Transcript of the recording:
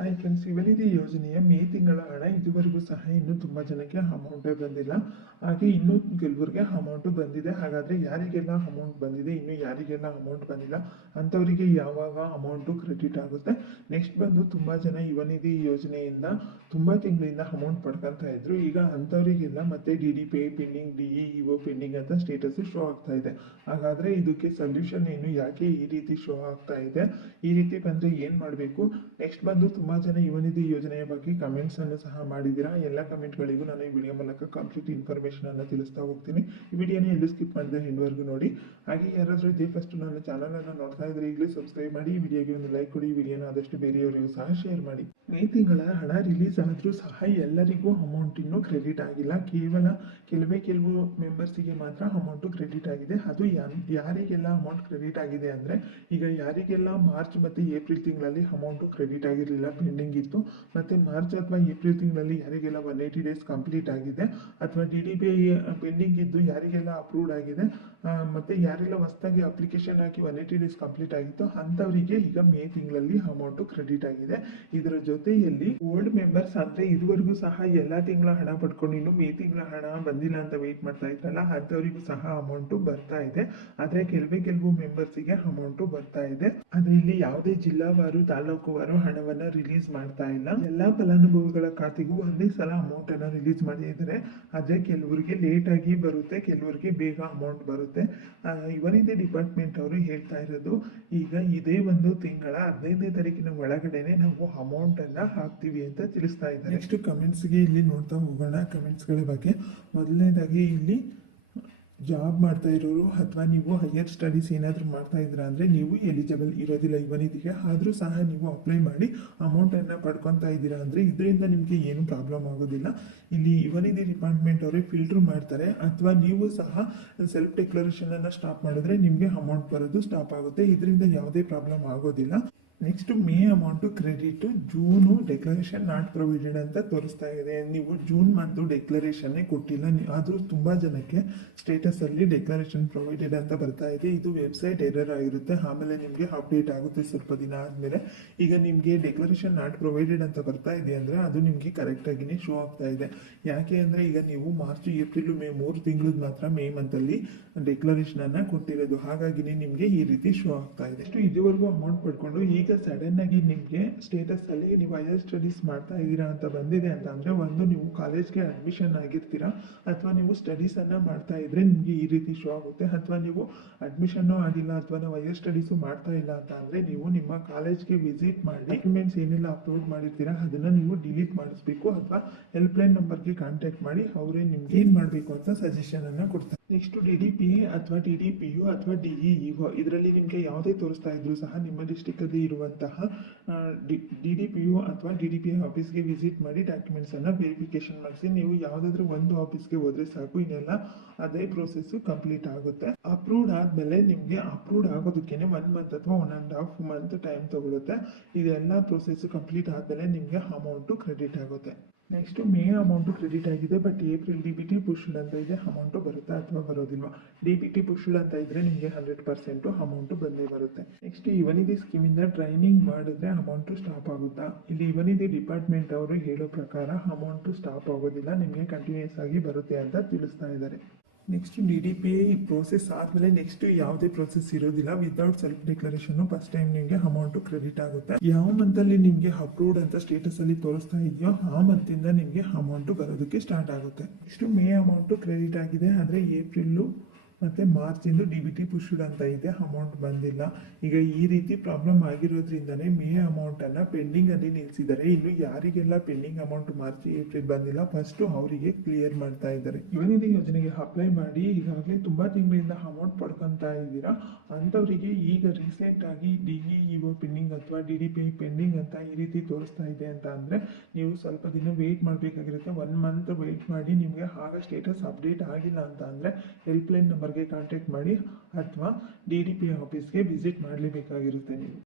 Hi friends, ಇವನಿಧಿ ಯೋಜನೆಯ ಮೇ ತಿಂಗಳ ಹಣ ಇದುವರೆಗೂ ಸಹ ಇನ್ನೂ ತುಂಬ ಜನಕ್ಕೆ ಅಮೌಂಟೇ ಬಂದಿಲ್ಲ. ಹಾಗೆ ಇನ್ನೂ ಕೆಲವರಿಗೆ ಅಮೌಂಟು ಬಂದಿದೆ. ಹಾಗಾದರೆ ಯಾರಿಗೆಲ್ಲ ಅಮೌಂಟ್ ಬಂದಿದೆ, ಇನ್ನು ಯಾರಿಗೆಲ್ಲ ಅಮೌಂಟ್ ಬಂದಿಲ್ಲ ಅಂಥವರಿಗೆ ಯಾವಾಗ ಅಮೌಂಟು ಕ್ರೆಡಿಟ್ ಆಗುತ್ತೆ? ನೆಕ್ಸ್ಟ್ ಬಂದು ತುಂಬ ಜನ ಇವನಿಧಿ ಯೋಜನೆಯಿಂದ ತುಂಬ ತಿಂಗಳಿಂದ ಅಮೌಂಟ್ ಪಡ್ಕೊತಾ ಇದ್ರು. ಈಗ ಅಂಥವರಿಗೆಲ್ಲ ಮತ್ತೆ DDPI ಪೆಂಡಿಂಗ್, DEO ಪೆಂಡಿಂಗ್ ಅಂತ ಸ್ಟೇಟಸ್ ಶೋ ಆಗ್ತಾ ಇದೆ. ಹಾಗಾದರೆ ಇದಕ್ಕೆ ಸೊಲ್ಯೂಷನ್ ಏನು, ಯಾಕೆ ಈ ರೀತಿ ಶೋ ಆಗ್ತಾ ಇದೆ, ಈ ರೀತಿ ಬಂದರೆ ಏನು ಮಾಡಬೇಕು? ನೆಕ್ಸ್ಟ್ ಬಂದು ತುಂಬ ಜನ ಇವನಿಧಿ ಯೋಜನೆಯ ಬಗ್ಗೆ ಕಮೆಂಟ್ಸ್ ಅನ್ನು ಸಹ ಮಾಡಿದ್ದೀರಾ. ಎಲ್ಲ ಕಮೆಂಟ್ಗಳಿಗೂ ನಾನು ಈ ವಿಡಿಯೋ ಮೂಲಕ ಕಂಪ್ಲೀಟ್ ಇನ್ಫಾರ್ಮೇಷನ್ ಅನ್ನು ತಿಳಿಸ್ತಾ ಹೋಗ್ತೀನಿ. ಈ ವಿಡಿಯೋನ ಎಲ್ಲೂ ಸ್ಕಿಪ್ ಮಾಡಿದ್ರೆ ಎಂಡ್ವರೆಗೂ ನೋಡಿ. ಹಾಗೆ ಯಾರಾದರೂ ಇದೇ ಫಸ್ಟ್ ನನ್ನ ಚಾನಲ್ ಅನ್ನು ನೋಡ್ತಾ ಇದ್ರೆ ಈಗಲೇ ಸಬ್ಸ್ಕ್ರೈಬ್ ಮಾಡಿ, ಈ ವಿಡಿಯೋಗೆ ಒಂದು ಲೈಕ್ ಕೊಡಿ, ಈ ವಿಡಿಯೋನ ಆದಷ್ಟು ಬೇರೆಯವರಿಗೂ ಸಹ ಶೇರ್ ಮಾಡಿ. ಮೇ ತಿಂಗಳ ಹಣ ರಿಲೀಸ್ ಆದರೂ ಸಹ ಎಲ್ಲರಿಗೂ ಅಮೌಂಟ್ ಇನ್ನೂ ಕ್ರೆಡಿಟ್ ಆಗಿಲ್ಲ. ಕೇವಲ ಕೆಲವು ಮೆಂಬರ್ಸಿಗೆ ಮಾತ್ರ ಅಮೌಂಟು ಕ್ರೆಡಿಟ್ ಆಗಿದೆ. ಅದು ಯಾರಿಗೆಲ್ಲ ಅಮೌಂಟ್ ಕ್ರೆಡಿಟ್ ಆಗಿದೆ ಅಂದರೆ, ಈಗ ಯಾರಿಗೆಲ್ಲ ಮಾರ್ಚ್ ಮತ್ತು ಏಪ್ರಿಲ್ ತಿಂಗಳಲ್ಲಿ ಅಮೌಂಟು ಕ್ರೆಡಿಟ್ ಆಗಿರಲಿಲ್ಲ, ಪೆಂಡಿಂಗ್ ಇತ್ತು, ಮತ್ತು ಮಾರ್ಚ್ ಅಥವಾ ಏಪ್ರಿಲ್ ತಿಂಗಳಲ್ಲಿ ಯಾರಿಗೆಲ್ಲ 180 ಡೇಸ್ ಕಂಪ್ಲೀಟ್ ಆಗಿದೆ, ಅಥವಾ DDPI ಪೆಂಡಿಂಗ್ ಇದ್ದು ಯಾರಿಗೆಲ್ಲ ಅಪ್ರೂವ್ಡ್ ಆಗಿದೆ, ಮತ್ತು ಯಾರೆಲ್ಲ ಹೊಸದಾಗಿ ಅಪ್ಲಿಕೇಶನ್ ಹಾಕಿ 180 ಡೇಸ್ ಕಂಪ್ಲೀಟ್ ಆಗಿತ್ತು ಅಂಥವರಿಗೆ ಈಗ ಮೇ ತಿಂಗಳಲ್ಲಿ ಅಮೌಂಟು ಕ್ರೆಡಿಟ್ ಆಗಿದೆ. ಇದರ ಜೊತೆಯಲ್ಲಿ ಓಲ್ಡ್ ಮೆಂಬರ್ಸ್ ಅಂದರೆ ಇದುವರೆಗೂ ಸಹ ಎಲ್ಲ ತಿಂಗಳ ಹಣ ಪಡ್ಕೊಂಡು ಇನ್ನು ಮೇ ತಿಂಗಳ ಹಣ ಬಂದಿಲ್ಲ ಅಂತ ವೆಯ್ಟ್ ಮಾಡ್ತಾ ಇದ್ರಲ್ಲ, ಅಂಥವರಿಗೂ ಸಹ ಅಮೌಂಟು ಬರ್ತಾ ಇದೆ. ಆದರೆ ಕೆಲವು ಮೆಂಬರ್ಸಿಗೆ ಅಮೌಂಟು ಬರ್ತಾ ಇದೆ. ಆದರೆ ಇಲ್ಲಿ ಯಾವುದೇ ಜಿಲ್ಲಾವಾರು ತಾಲೂಕುವಾರು ಹಣವನ್ನು ರಿಲೀಸ್ ಮಾಡ್ತಾ ಇಲ್ಲ. ಎಲ್ಲ ಫಲಾನುಭವಿಗಳ ಖಾತೆಗೂ ಒಂದೇ ಸಲ ಅಮೌಂಟ್ ಅನ್ನು ರಿಲೀಸ್ ಮಾಡಿದ್ದಾರೆ. ಆದರೆ ಕೆಲವರಿಗೆ ಲೇಟ್ ಆಗಿ ಬರುತ್ತೆ, ಕೆಲವರಿಗೆ ಬೇಗ ಅಮೌಂಟ್ ಬರುತ್ತೆ. ಇವನಿಧಿ ಡಿಪಾರ್ಟ್ಮೆಂಟ್ ಅವರು ಹೇಳ್ತಾ ಇರೋದು, ಈಗ ಇದೇ ಒಂದು ತಿಂಗಳ 15ನೇ ತಾರೀಕಿನ ಒಳಗಡೆನೆ ನಾವು ಅಮೌಂಟ್ ಅನ್ನ ಹಾಕ್ತೀವಿ ಅಂತ ತಿಳಿಸ್ತಾ ಇದ್ದಾರೆ. ನೆಕ್ಸ್ಟ್ ಕಮೆಂಟ್ಸ್ಗೆ ಇಲ್ಲಿ ನೋಡ್ತಾ ಹೋಗೋಣ. ಕಮೆಂಟ್ಸ್ಗಳ ಬಗ್ಗೆ ಮೊದಲನೇದಾಗಿ ಇಲ್ಲಿ ಜಾಬ್ ಮಾಡ್ತಾ ಇರೋರು ಅಥವಾ ನೀವು ಹೈಯರ್ ಸ್ಟಡೀಸ್ ಏನಾದರೂ ಮಾಡ್ತಾ ಇದ್ದೀರಾ ಅಂದರೆ ನೀವು ಎಲಿಜಿಬಲ್ ಇರೋದಿಲ್ಲ ಇವನಿಧಿಗೆ. ಆದರೂ ಸಹ ನೀವು ಅಪ್ಲೈ ಮಾಡಿ ಅಮೌಂಟನ್ನು ಪಡ್ಕೊತಾ ಇದ್ದೀರಾ ಅಂದರೆ ಇದರಿಂದ ನಿಮಗೆ ಏನು ಪ್ರಾಬ್ಲಮ್ ಆಗೋದಿಲ್ಲ. ಇಲ್ಲಿ ಇವನಿಧಿ ಡಿಪಾರ್ಟ್ಮೆಂಟ್ ಅವರೇ ಫಿಲ್ಟ್ರ್ ಮಾಡ್ತಾರೆ. ಅಥವಾ ನೀವು ಸಹ ಸೆಲ್ಫ್ ಡಿಕ್ಲರೇಷನನ್ನು ಸ್ಟಾಪ್ ಮಾಡಿದ್ರೆ ನಿಮಗೆ ಅಮೌಂಟ್ ಬರೋದು ಸ್ಟಾಪ್ ಆಗುತ್ತೆ. ಇದರಿಂದ ಯಾವುದೇ ಪ್ರಾಬ್ಲಮ್ ಆಗೋದಿಲ್ಲ. Next May amount credit, June declaration not provided ಅಂತ ತೋರಿಸ್ತಾ ಇದೆ. ನೀವು ಜೂನ್ ಮಂತು ಡೆಕ್ಲರೇಷನ್ನೇ ಕೊಟ್ಟಿಲ್ಲ, ಆದರೂ ತುಂಬ ಜನಕ್ಕೆ ಸ್ಟೇಟಸಲ್ಲಿ ಡೆಕ್ಲರೇಷನ್ ಪ್ರೊವೈಡೆಡ್ ಅಂತ ಬರ್ತಾ ಇದೆ. ಇದು ವೆಬ್ಸೈಟ್ ಎರರ್ ಆಗಿರುತ್ತೆ, ಆಮೇಲೆ ನಿಮಗೆ ಅಪ್ಡೇಟ್ ಆಗುತ್ತೆ ಸ್ವಲ್ಪ ದಿನ ಆದಮೇಲೆ. ಈಗ ನಿಮಗೆ ಡೆಕ್ಲರೇಷನ್ ನಾಟ್ ಪ್ರೊವೈಡೆಡ್ ಅಂತ ಬರ್ತಾ ಇದೆ ಅಂದರೆ ಅದು ನಿಮಗೆ ಕರೆಕ್ಟಾಗಿಯೇ ಶೋ ಆಗ್ತಾ ಇದೆ. ಯಾಕೆ ಅಂದರೆ ಈಗ ನೀವು ಮಾರ್ಚ್, ಏಪ್ರಿಲ್, ಮೇ 3 ತಿಂಗಳು ಮಾತ್ರ ಮೇ ಮಂತಲ್ಲಿ ಡೆಕ್ಲರೇಷನನ್ನು ಕೊಟ್ಟಿರೋದು. ಹಾಗಾಗಿನೇ ನಿಮಗೆ ಈ ರೀತಿ ಶೋ ಆಗ್ತಾ ಇದೆ. ಇದುವರೆಗೂ ಅಮೌಂಟ್ ಪಡ್ಕೊಂಡು ಈಗ ಸಡನ್ ಆಗಿ ನಿಮಗೆ ಸ್ಟೇಟಸ್ ಅಲ್ಲಿ ನೀವು ಹೈಯರ್ ಸ್ಟಡೀಸ್ ಮಾಡ್ತಾ ಇದ್ದೀರಾ ಅಂತ ಬಂದಿದೆ ಅಂತ ಅಂದ್ರೆ, ಒಂದು ನೀವು ಕಾಲೇಜ್ಗೆ ಅಡ್ಮಿಷನ್ ಆಗಿರ್ತೀರಾ ಅಥವಾ ನೀವು ಸ್ಟಡೀಸ್ ಅನ್ನ ಮಾಡ್ತಾ ಇದ್ರೆ ನಿಮಗೆ ಈ ರೀತಿ ಶೋ ಆಗುತ್ತೆ. ಅಥವಾ ನೀವು ಅಡ್ಮಿಷನ್ ಆಗಿಲ್ಲ ಅಥವಾ ನಾವು ಹೈಯರ್ ಸ್ಟಡೀಸ್ ಮಾಡ್ತಾ ಇಲ್ಲ ಅಂತ ಅಂದ್ರೆ ನೀವು ನಿಮ್ಮ ಕಾಲೇಜ್ಗೆ ವಿಸಿಟ್ ಮಾಡಿ ಡಾಕ್ಯುಮೆಂಟ್ಸ್ ಏನೆಲ್ಲ ಅಪ್ಲೋಡ್ ಮಾಡಿರ್ತೀರಾ ಅದನ್ನ ನೀವು ಡಿಲೀಟ್ ಮಾಡಿಸ್ಬೇಕು. ಅಥವಾ ಹೆಲ್ಪ್ ಲೈನ್ ನಂಬರ್ಗೆ ಕಾಂಟ್ಯಾಕ್ಟ್ ಮಾಡಿ ಅವರೇ ನಿಮ್ಗೆ ಏನ್ ಮಾಡಬೇಕು ಅಂತ ಸಜೆಷನ್ ಅನ್ನ ಕೊಡ್ತಾರೆ. ನೆಕ್ಸ್ಟ್ DDPA ಅಥವಾ DDPU ಅಥವಾ DEO ಇದರಲ್ಲಿ ನಿಮಗೆ ಯಾವುದೇ ತೋರಿಸ್ತಾ ಇದ್ರು ಸಹ ನಿಮ್ಮ ಡಿಸ್ಟ್ರಿಕ್ಟ್ ಅಲ್ಲಿ ಇರುವಂತಹ DDPU ಅಥವಾ DDPA ಆಫೀಸ್ಗೆ ವಿಸಿಟ್ ಮಾಡಿ ಡಾಕ್ಯುಮೆಂಟ್ಸ್ ಅನ್ನ ವೆರಿಫಿಕೇಶನ್ ಮಾಡಿಸಿ. ನೀವು ಯಾವುದಾದ್ರೂ ಒಂದು ಆಫೀಸ್ಗೆ ಹೋದ್ರೆ ಸಾಕು, ಇನ್ನೆಲ್ಲ ಅದೇ ಪ್ರೋಸೆಸ್ ಕಂಪ್ಲೀಟ್ ಆಗುತ್ತೆ. ಅಪ್ರೂವ್ಡ್ ಆದ್ಮೇಲೆ ನಿಮಗೆ ಅಪ್ರೂವ್ಡ್ ಆಗೋದಕ್ಕೇನೆ 1 ಮಂತ್ ಅಥವಾ 1.5 ಮಂತ್ ಟೈಮ್ ತಗೊಳುತ್ತೆ. ಇದೆಲ್ಲ ಪ್ರೋಸೆಸ್ ಕಂಪ್ಲೀಟ್ ಆದ್ಮೇಲೆ ನಿಮಗೆ ಅಮೌಂಟು ಕ್ರೆಡಿಟ್ ಆಗುತ್ತೆ. ನೆಕ್ಸ್ಟ್ ಮೇ ಅಮೌಂಟು ಕ್ರೆಡಿಟ್ ಆಗಿದೆ, ಬಟ್ ಏಪ್ರಿಲ್ DBT ಪುಷ್ಡ್ ಅಂತ ಇದೆ. ಅಮೌಂಟು ಬರುತ್ತಾ ಅಥವಾ ಬರೋದಿಲ್ವಾ? DBT ಪುಷ್ಡ್ ಅಂತ ಇದ್ರೆ ನಿಮಗೆ 100% ಅಮೌಂಟು ಬಂದೇ ಬರುತ್ತೆ. ನೆಕ್ಸ್ಟ್ ಇವನಿಧಿ ಸ್ಕೀಮಿಂದ ಟ್ರೈನಿಂಗ್ ಮಾಡಿದ್ರೆ ಅಮೌಂಟು ಸ್ಟಾಪ್ ಆಗುತ್ತಾ? ಇಲ್ಲಿ ಇವನಿಧಿ ಡಿಪಾರ್ಟ್ಮೆಂಟ್ ಅವರು ಹೇಳೋ ಪ್ರಕಾರ ಅಮೌಂಟು ಸ್ಟಾಪ್ ಆಗೋದಿಲ್ಲ, ನಿಮಗೆ ಕಂಟಿನ್ಯೂಸ್ ಆಗಿ ಬರುತ್ತೆ ಅಂತ ತಿಳಿಸ್ತಾ ಇದ್ದಾರೆ. ನೆಕ್ಸ್ಟ್ DDPA ಪ್ರೋಸೆಸ್ ಆದಮೇಲೆ ನೆಕ್ಸ್ಟ್ ಯಾವುದೇ ಪ್ರೋಸೆಸ್ ಇರೋದಿಲ್ಲ. Without self declaration first time ನಿಮಗೆ ಅಮೌಂಟು ಕ್ರೆಡಿಟ್ ಆಗುತ್ತೆ. ಯಾವ ಮಂತಲ್ಲಿ ನಿಮಗೆ ಅಪ್ರೂವ್ಡ್ ಅಂತ ಸ್ಟೇಟಸ್ ಅಲ್ಲಿ ತೋರಿಸ್ತಾ ಇದೆಯೋ ಆ ಮಂತಿಂದ ನಿಮಗೆ ಅಮೌಂಟು ಬರೋದಕ್ಕೆ ಸ್ಟಾರ್ಟ್ ಆಗುತ್ತೆ. ನೆಕ್ಸ್ಟ್ ಮೇ ಅಮೌಂಟು ಕ್ರೆಡಿಟ್ ಆಗಿದೆ, ಆದರೆ ಏಪ್ರಿಲ್ ಮತ್ತು ಮಾರ್ಚಿಂದು DBT ಪುಷ್ಡ್ ಅಂತ ಇದೆ, ಅಮೌಂಟ್ ಬಂದಿಲ್ಲ. ಈಗ ಈ ರೀತಿ ಪ್ರಾಬ್ಲಮ್ ಆಗಿರೋದ್ರಿಂದನೇ ಮೇ ಅಮೌಂಟನ್ನು ಪೆಂಡಿಂಗಲ್ಲಿ ನಿಲ್ಲಿಸಿದ್ದಾರೆ. ಇನ್ನು ಯಾರಿಗೆಲ್ಲ ಪೆಂಡಿಂಗ್ ಅಮೌಂಟ್ ಮಾರ್ಚ್, ಏಪ್ರಿಲ್ ಬಂದಿಲ್ಲ ಫಸ್ಟು ಅವರಿಗೆ ಕ್ಲಿಯರ್ ಮಾಡ್ತಾ ಇದ್ದಾರೆ. ಇವನಿಧಿ ಯೋಜನೆಗೆ ಅಪ್ಲೈ ಮಾಡಿ ಈಗಾಗಲೇ ತುಂಬ ತಿಂಗಳಿಂದ ಅಮೌಂಟ್ ಪಡ್ಕೊತಾ ಇದ್ದೀರಾ ಅಂಥವರಿಗೆ ಈಗ ರೀಸೆಂಟ್ ಆಗಿ DEO ಪೆಂಡಿಂಗ್ ಅಥವಾ DDPI ಪೆಂಡಿಂಗ್ ಅಂತ ಈ ರೀತಿ ತೋರಿಸ್ತಾ ಇದೆ ಅಂತ ಅಂದರೆ ನೀವು ಸ್ವಲ್ಪ ದಿನ ವೆಯ್ಟ್ ಮಾಡಬೇಕಾಗಿರುತ್ತೆ. 1 ಮಂತ್ ವೆಯ್ಟ್ ಮಾಡಿ. ನಿಮಗೆ ಆಗ ಸ್ಟೇಟಸ್ ಅಪ್ಡೇಟ್ ಆಗಿಲ್ಲ ಅಂತ ಅಂದರೆ ಹೆಲ್ಪ್ ಲೈನ್ ನಂಬರ್ಗೆ ಕಾಂಟ್ಯಾಕ್ಟ್ ಮಾಡಿ ಅಥವಾ DDPI ಆಫೀಸ್ಗೆ ವಿಸಿಟ್ ಮಾಡಲೇಬೇಕಾಗಿರುತ್ತೆ ನೀವು.